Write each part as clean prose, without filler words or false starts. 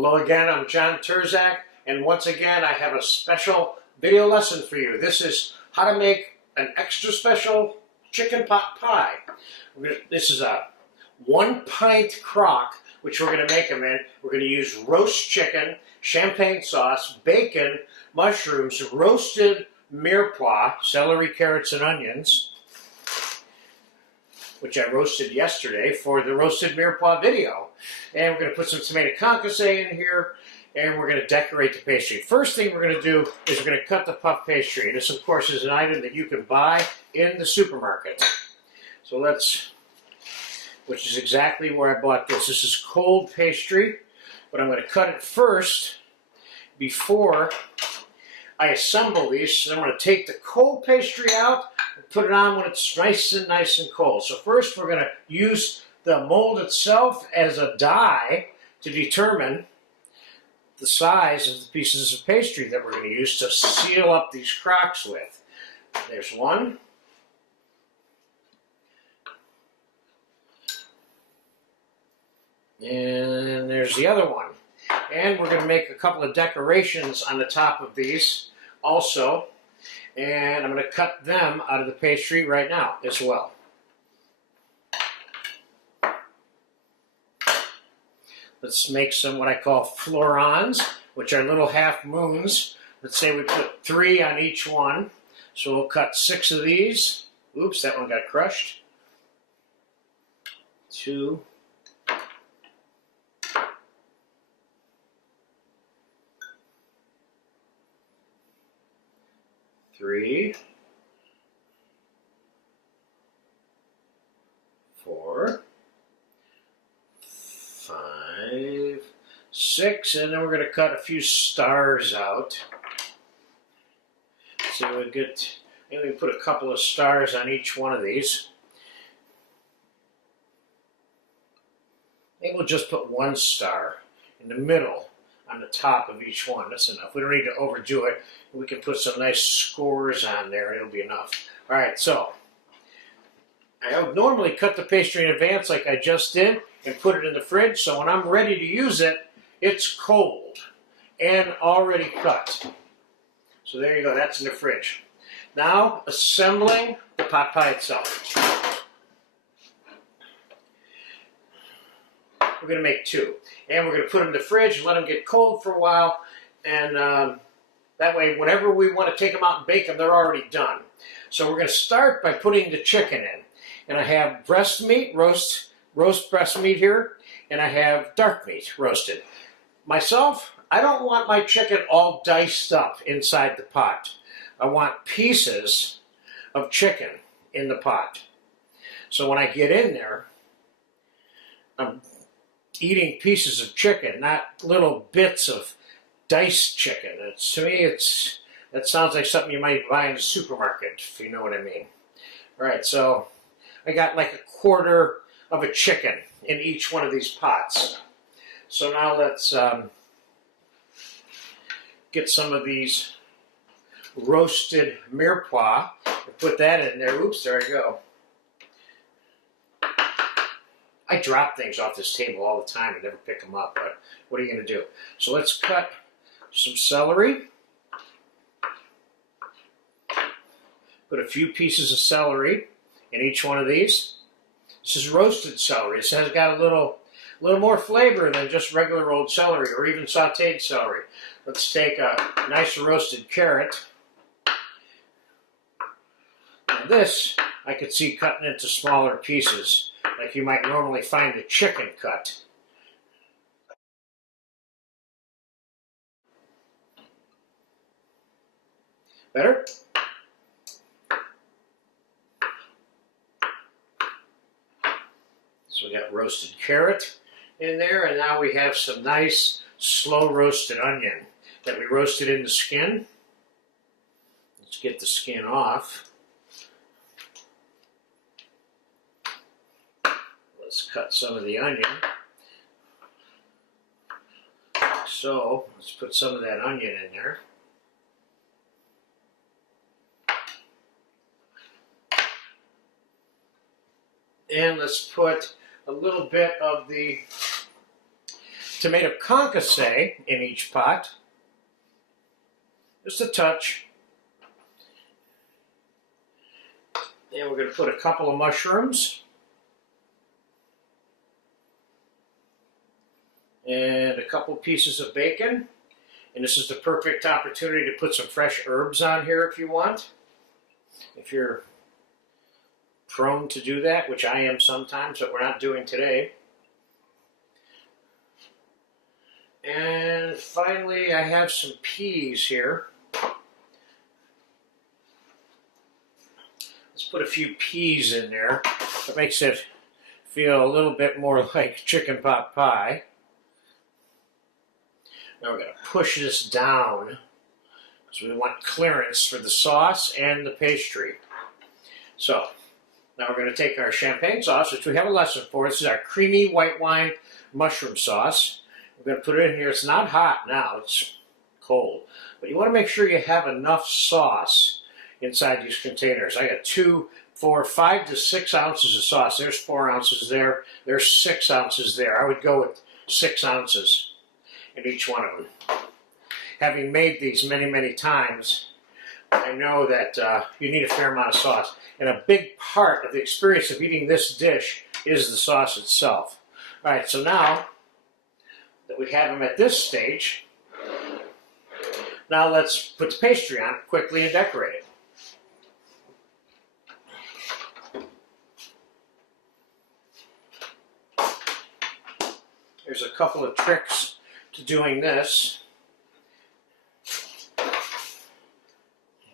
Hello again, I'm John Terzak, and once again I have a special video lesson for you. This is how to make an extra special chicken pot pie. This is a 1 pint crock, which we're going to make them in. We're going to use roast chicken, champagne sauce, bacon, mushrooms, roasted mirepoix, celery, carrots, and onions, which I roasted yesterday for the roasted mirepoix video. And we're going to put some tomato concasse in here, and we're going to decorate the pastry. First thing we're going to do is we're going to cut the puff pastry. This, of course, is an item that you can buy in the supermarket. So which is exactly where I bought this. This is cold pastry, but I'm going to cut it first before I assemble these. So I'm going to take the cold pastry out and put it on when it's nice and cold. So first we're going to use the mold itself as a die to determine the size of the pieces of pastry that we're going to use to seal up these crocks with. There's one. And there's the other one. And we're going to make a couple of decorations on the top of these also. And I'm going to cut them out of the pastry right now as well. Let's make some what I call florons, which are little half moons. Let's say we put 3 on each one. So we'll cut 6 of these. Oops, that one got crushed. 2. 3, 4, 5, 6, and then we're going to cut a few stars out. So we get, maybe put a couple of stars on each one of these. Maybe we'll just put 1 star in the middle on the top of each one. That's enough. We don't need to overdo it. We can put some nice scores on there. It'll be enough. All right, so I would normally cut the pastry in advance like I just did and put it in the fridge. So when I'm ready to use it, it's cold and already cut. So there you go. That's in the fridge. Now assembling the pot pie itself. We're going to make 2. And we're going to put them in the fridge and let them get cold for a while. And that way, whenever we want to take them out and bake them, they're already done. So we're going to start by putting the chicken in. And I have breast meat, roast breast meat here. And I have dark meat roasted. Myself, I don't want my chicken all diced up inside the pot. I want pieces of chicken in the pot. So when I get in there, I'm eating pieces of chicken, not little bits of diced chicken. To me, that sounds like something you might buy in the supermarket, if you know what I mean. All right, so I got like 1/4 of a chicken in each one of these pots. So now let's get some of these roasted mirepoix and put that in there. Oops, there I go. I drop things off this table all the time and never pick them up, but what are you going to do? So let's cut some celery. Put a few pieces of celery in each one of these. This is roasted celery. This has got a little more flavor than just regular old celery or even sauteed celery. Let's take a nice roasted carrot. Now this I could see cutting into smaller pieces, like you might normally find the chicken cut. Better? So we got roasted carrot in there, and now we have some nice slow roasted onion that we roasted in the skin. Let's get the skin off. Let's cut some of the onion. So let's put some of that onion in there. And let's put a little bit of the tomato concasse in each pot. Just a touch. And we're going to put a couple of mushrooms. And a couple pieces of bacon. And this is the perfect opportunity to put some fresh herbs on here if you want. If you're prone to do that, which I am sometimes, but we're not doing today. And finally, I have some peas here. Let's put a few peas in there. It makes it feel a little bit more like chicken pot pie. Now we're going to push this down because we want clearance for the sauce and the pastry. So now we're going to take our champagne sauce, which we have a lesson for. This is our creamy white wine mushroom sauce. We're going to put it in here. It's not hot now, it's cold. But you want to make sure you have enough sauce inside these containers. I got 2, 4, 5 to 6 ounces of sauce. There's 4 ounces there. There's 6 ounces there. I would go with 6 ounces in each one of them. Having made these many, many times, I know that you need a fair amount of sauce. And a big part of the experience of eating this dish is the sauce itself. All right, so now that we have them at this stage, now let's put the pastry on quickly and decorate it. There's a couple of tricks to doing this. You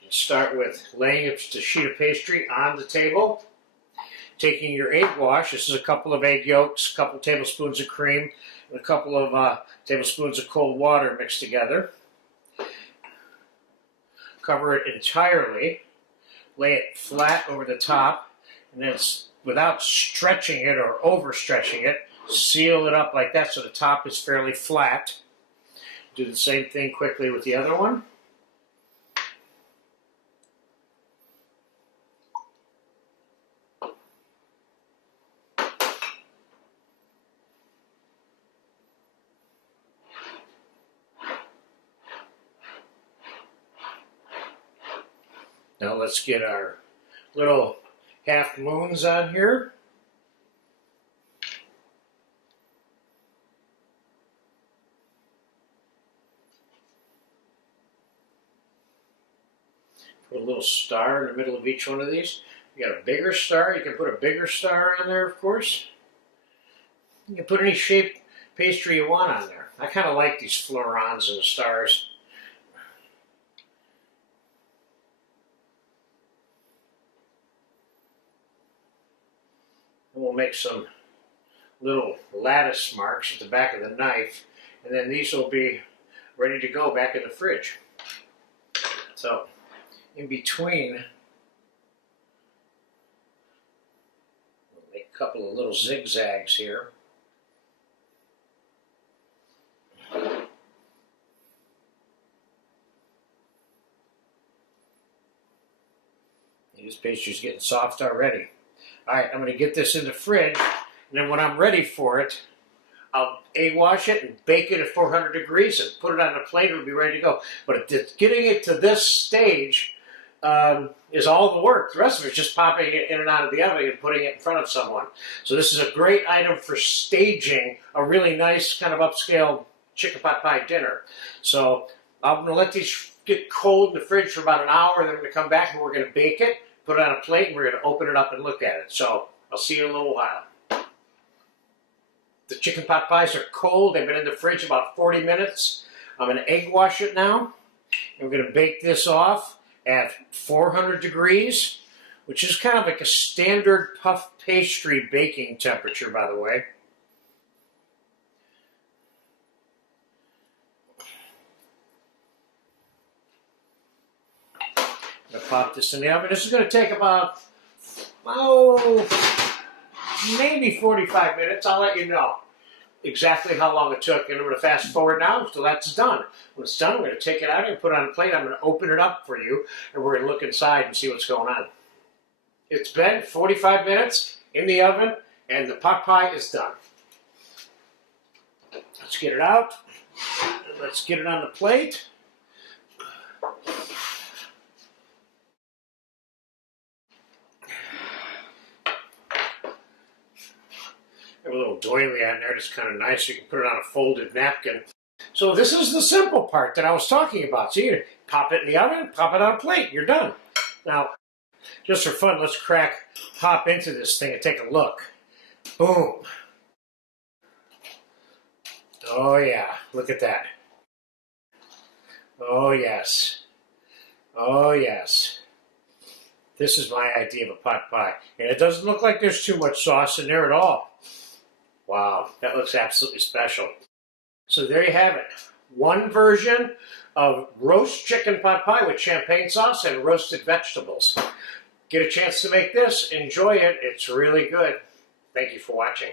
can start with laying a sheet of pastry on the table, taking your egg wash. This is a couple of egg yolks, a couple tablespoons of cream, and a couple of tablespoons of cold water mixed together. Cover it entirely, lay it flat over the top, and then without stretching it or overstretching it, seal it up like that so the top is fairly flat. Do the same thing quickly with the other one. Now let's get our little half moons on here. Put a little star in the middle of each one of these. You got a bigger star, you can put a bigger star on there, of course. You can put any shape pastry you want on there. I kind of like these florons and the stars. And we'll make some little lattice marks at the back of the knife, and then these will be ready to go back in the fridge. So in between, we'll make a couple of little zigzags here. This pastry's getting soft already. All right, I'm going to get this in the fridge, and then when I'm ready for it, I'll egg wash it and bake it at 400 degrees and put it on a plate. It'll be ready to go. But getting it to this stage is all the work. The rest of it is just popping it in and out of the oven and putting it in front of someone. So this is a great item for staging a really nice kind of upscale chicken pot pie dinner. So I'm going to let these get cold in the fridge for about an hour, and then we're going to come back and we're going to bake it, put it on a plate, and we're going to open it up and look at it. So I'll see you in a little while. The chicken pot pies are cold. They've been in the fridge about 40 minutes. I'm going to egg wash it now. And we're going to bake this off at 400 degrees, which is kind of like a standard puff pastry baking temperature, by the way. I'm going to pop this in the oven. This is going to take about, maybe 45 minutes. I'll let you know exactly how long it took. And I'm going to fast forward now until that's done. When it's done, I'm going to take it out and put it on a plate. I'm going to open it up for you, and we're going to look inside and see what's going on. It's been 45 minutes in the oven, and the pot pie is done. Let's get it out. Let's get it on the plate. Have a little doily on there, just kind of nice. You can put it on a folded napkin. So this is the simple part that I was talking about. So you pop it in the oven, pop it on a plate, you're done. Now, just for fun, let's pop into this thing and take a look. Boom. Oh yeah, look at that. Oh yes. Oh yes. This is my idea of a pot pie. And it doesn't look like there's too much sauce in there at all. Wow, that looks absolutely special. So there you have it. One version of roast chicken pot pie with champagne sauce and roasted vegetables. Get a chance to make this, enjoy it. It's really good. Thank you for watching.